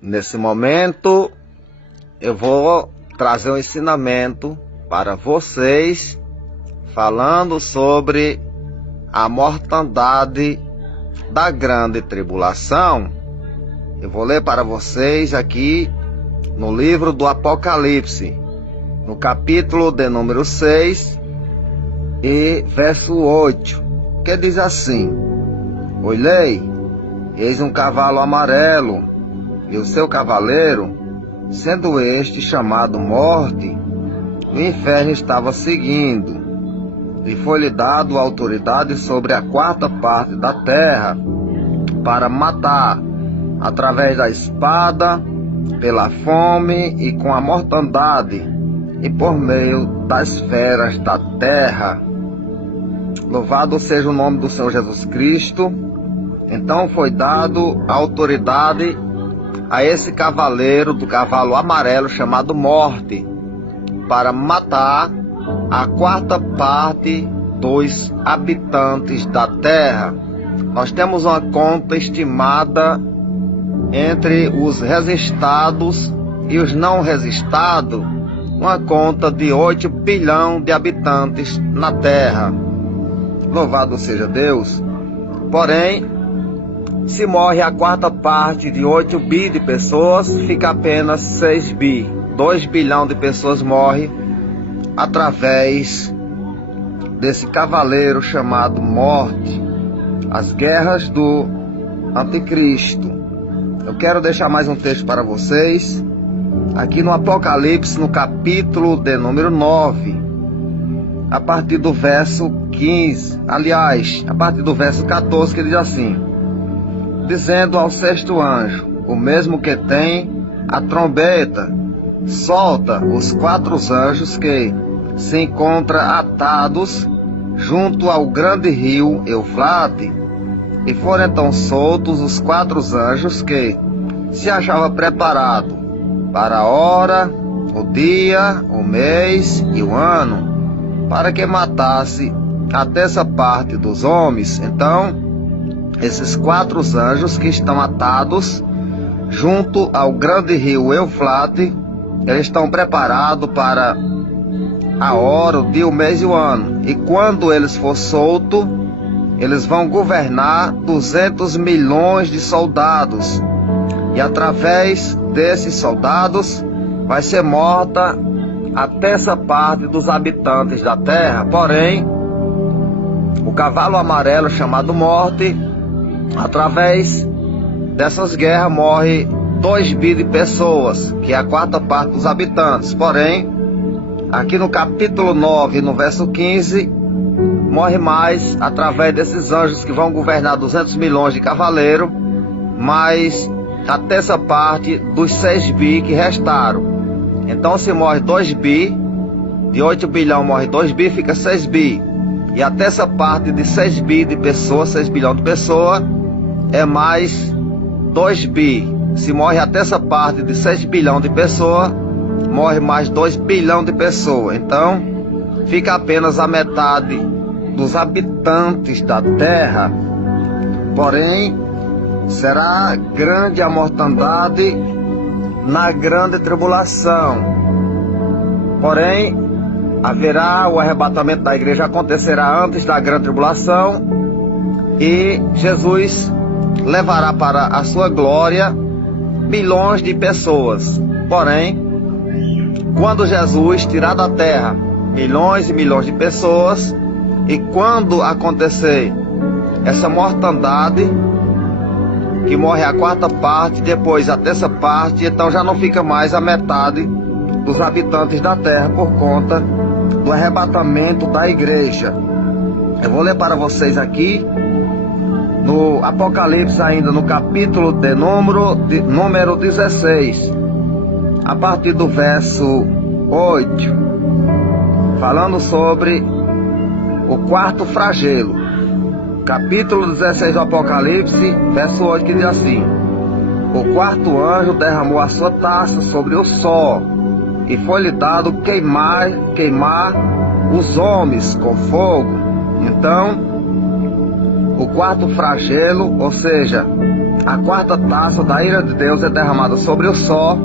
Nesse momento, eu vou trazer um ensinamento para vocês, falando sobre a mortandade da grande tribulação. Eu vou ler para vocês aqui no livro do Apocalipse, no capítulo de número 6 e verso 8, que diz assim: Olhei, eis um cavalo amarelo, e o seu cavaleiro, sendo este chamado Morte, o inferno estava seguindo, e foi-lhe dado autoridade sobre a quarta parte da terra, para matar, através da espada, pela fome e com a mortandade, e por meio das feras da terra. Louvado seja o nome do Senhor Jesus Cristo. Então foi dado a autoridade a esse cavaleiro do cavalo amarelo chamado Morte, para matar a quarta parte dos habitantes da terra. Nós temos uma conta estimada entre os registrados e os não registrados, uma conta de 8 bilhões de habitantes na terra. Louvado seja Deus. Porém, se morre a quarta parte de 8 bi de pessoas, fica apenas 6 bi. 2 bilhões de pessoas morrem através desse cavaleiro chamado Morte. As guerras do Anticristo. Eu quero deixar mais um texto para vocês, aqui no Apocalipse, no capítulo de número 9, a partir do verso 15, aliás, a partir do verso 14, que diz assim: dizendo ao sexto anjo, o mesmo que tem a trombeta, solta os 4 anjos que se encontram atados junto ao grande rio Eufrate. E foram então soltos os 4 anjos que se achavam preparados para a hora, o dia, o mês e o ano, para que matasse a terça parte dos homens. Então, esses 4 anjos que estão atados junto ao grande rio Eufrate, eles estão preparados para a hora, o dia, o mês e o ano. E quando eles for soltos, eles vão governar 200 milhões de soldados. E através desses soldados vai ser morta a terça parte dos habitantes da terra. Porém, o cavalo amarelo chamado Morte, através dessas guerras morre 2 bi de pessoas, que é a quarta parte dos habitantes. Porém, aqui no capítulo 9, no verso 15, morre mais através desses anjos que vão governar 200 milhões de cavaleiros, mais a terça parte dos 6 bi que restaram. Então, se morre 2 bi, de 8 bilhões morre 2 bi, fica 6 bi. E a terça parte de 6 bi de pessoas, 6 bilhões de pessoas, é mais 2 bi. Se morre a terça parte de 6 bilhões de pessoas, morre mais 2 bilhões de pessoas. Então, fica apenas a metade dos habitantes da terra. Porém, será grande a mortandade na grande tribulação. Porém, haverá o arrebatamento da igreja, acontecerá antes da grande tribulação, e Jesus levará para a sua glória milhões de pessoas. Porém, quando Jesus tirar da terra milhões e milhões de pessoas, e quando acontecer essa mortandade, que morre a quarta parte, depois a terça parte, então já não fica mais a metade dos habitantes da terra por conta do arrebatamento da igreja. Eu vou ler para vocês aqui no Apocalipse, ainda no capítulo de número 16, a partir do verso 8, falando sobre o quarto flagelo. Capítulo 16 do Apocalipse, verso 8, que diz assim: o quarto anjo derramou a sua taça sobre o sol, e foi-lhe dado queimar os homens com fogo. Então, o quarto flagelo, ou seja, a quarta taça da ira de Deus é derramada sobre o sol,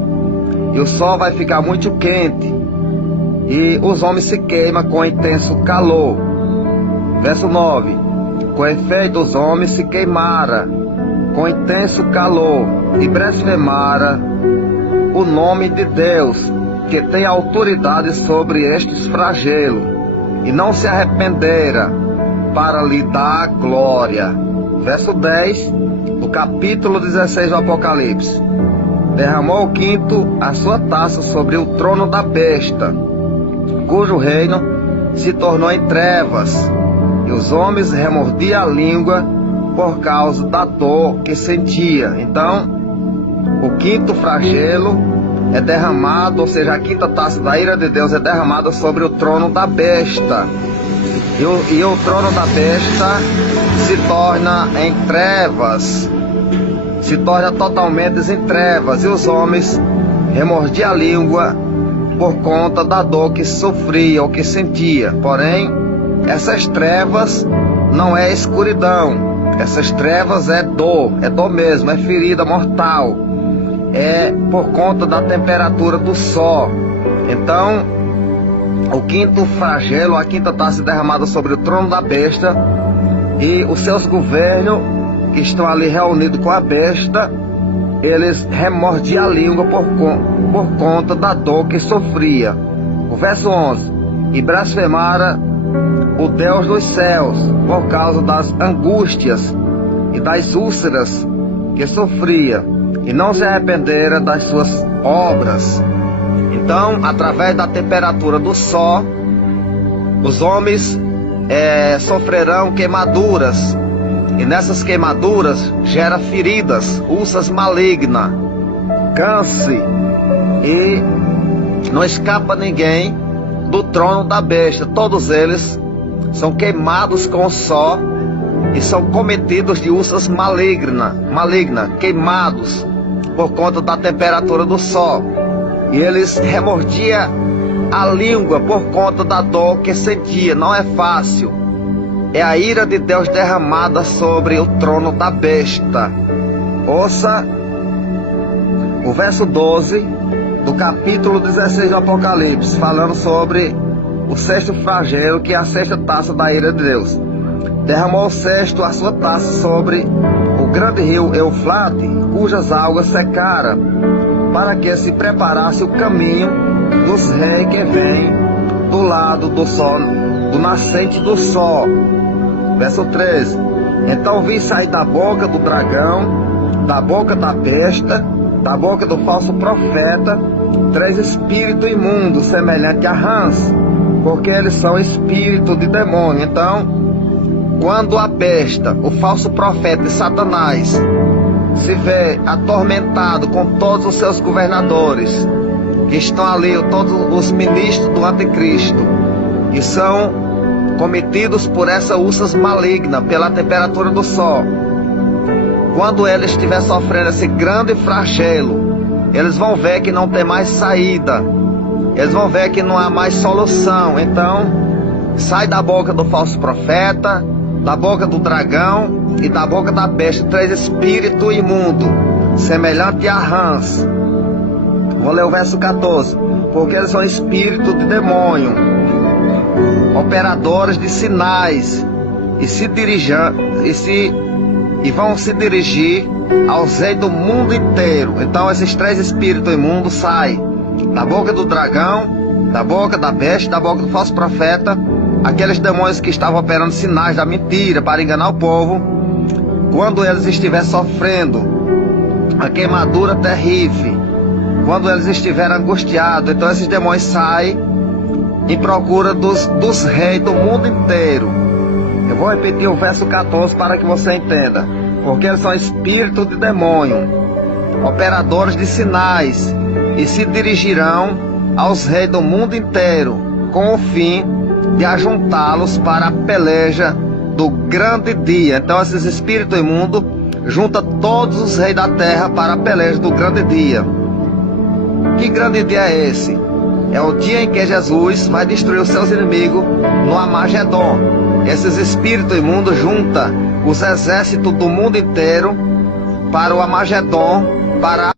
e o sol vai ficar muito quente, e os homens se queimam com intenso calor. Verso 9: com efeito os homens se queimaram com intenso calor, e blasfemaram o nome de Deus, que tem autoridade sobre estes flagelos, e não se arrependeram para lhe dar glória. Verso 10 do capítulo 16 do Apocalipse: derramou o quinto a sua taça sobre o trono da besta, cujo reino se tornou em trevas, e os homens remordiam a língua por causa da dor que sentia. Então, o quinto flagelo é derramado, ou seja, a quinta taça da ira de Deus é derramada sobre o trono da besta. E o trono da besta se torna em trevas, se torna totalmente em trevas, e os homens remordiam a língua por conta da dor que sofria ou que sentia. Porém, essas trevas não é escuridão, essas trevas é dor mesmo, é ferida mortal, é por conta da temperatura do sol. Então, o quinto flagelo, a quinta taça derramada sobre o trono da besta, e os seus governos que estão ali reunidos com a besta, eles remordiam a língua por conta da dor que sofria. O verso 11: e blasfemaram o Deus dos céus por causa das angústias e das úlceras que sofria, e não se arrependeram das suas obras. Então, através da temperatura do sol, os homens sofrerão queimaduras, e nessas queimaduras gera feridas, úlceras malignas, câncer, e não escapa ninguém do trono da besta. Todos eles são queimados com o sol e são cometidos de úlceras malignas, queimados por conta da temperatura do sol. E eles remordiam a língua por conta da dor que sentia. Não é fácil. É a ira de Deus derramada sobre o trono da besta. Ouça o verso 12 do capítulo 16 do Apocalipse, falando sobre o sexto flagelo, que é a sexta taça da ira de Deus. Derramou o sexto a sua taça sobre o grande rio Eufrate, cujas águas secaram, para que se preparasse o caminho dos reis que vêm do lado do sol, do nascente do sol. Verso 13: então vi sair da boca do dragão, da boca da besta, da boca do falso profeta, 3 espíritos imundos, semelhantes a rãs, porque eles são espíritos de demônio. Então, quando a besta, o falso profeta de Satanás, se vê atormentado com todos os seus governadores, que estão ali, todos os ministros do anticristo, e são cometidos por essa úlceras maligna, pela temperatura do sol, quando ele estiver sofrendo esse grande flagelo, eles vão ver que não tem mais saída, eles vão ver que não há mais solução. Então, sai da boca do falso profeta, da boca do dragão e da boca da besta 3 espíritos imundos, semelhante a rãs. Vou ler o verso 14: porque eles são espíritos de demônio, operadores de sinais, e vão se dirigir aos reis do mundo inteiro. Então esses 3 espíritos imundos saem da boca do dragão, da boca da besta, da boca do falso profeta, aqueles demônios que estavam operando sinais da mentira para enganar o povo. Quando eles estiverem sofrendo a queimadura terrível, quando eles estiverem angustiados, então esses demônios saem em procura dos reis do mundo inteiro. Eu vou repetir o verso 14 para que você entenda. Porque eles são espíritos de demônio, operadores de sinais, e se dirigirão aos reis do mundo inteiro, com o fim de ajuntá-los para a peleja do grande dia. Então esses espíritos imundos juntam todos os reis da terra para a peleja do grande dia. Que grande dia é esse? É o dia em que Jesus vai destruir os seus inimigos no Armagedon. Esses espíritos imundos juntam os exércitos do mundo inteiro para o Amagedon, para